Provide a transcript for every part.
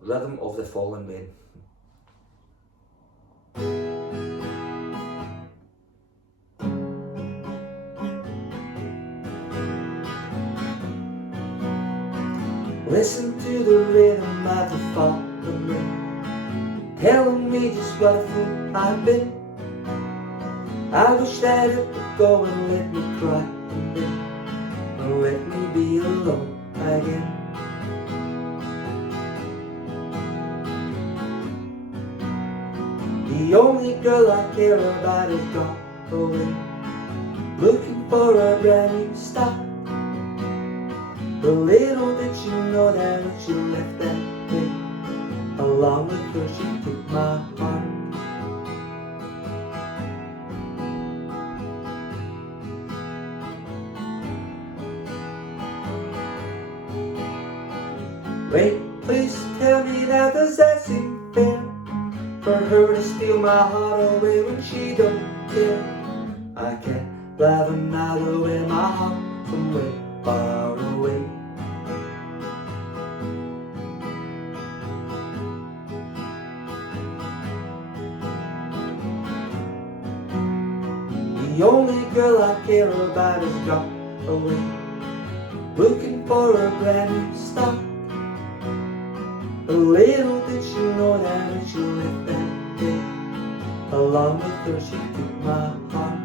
Rhythm of the Fallen Men. Listen to the rhythm of the fallen men, telling me just what a fool I've been. I wish that it would go and let me cry and then let me be alone again. The only girl I care about is gone away, looking for a brand new start. But little did she know that when she left that day, along with her she took my heart. Wait, please tell me now, does that seem fair? For her to steal my heart away when she don't care. I can't love another way, my heart somewhere far away. The only girl I care about is gone away, looking for a brand new start. But little did she know that when she left that day, along with her she took my heart.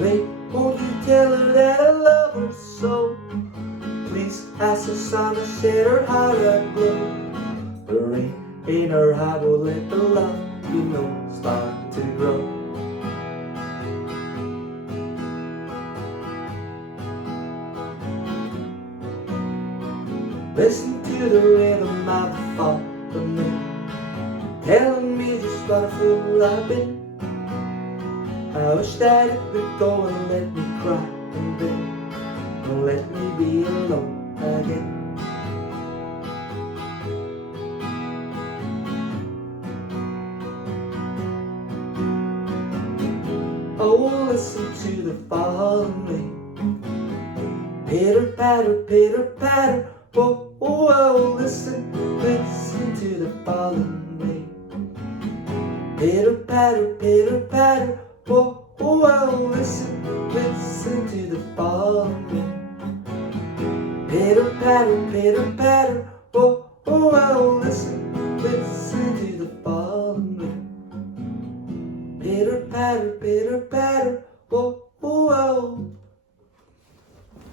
Wait, won't you tell her that I love her so? Please ask the sun to set her heart aglow. The rain in her heart will let the love you know start to grow. Listen to the rhythm of the fallen men, telling me just what a fool I've been. I wish that it would go and let me cry and then and let me be alone again. Oh, listen to the fallen rain, pitter patter, pitter patter. Whoa, whoa, listen, listen to the fallen rain, pitter patter, pitter patter. Whoa, whoa, listen, listen to the fallen rain, pitter patter, pitter patter. Whoa, whoa, listen, listen to the fallen rain, pitter patter, pitter patter. Whoa.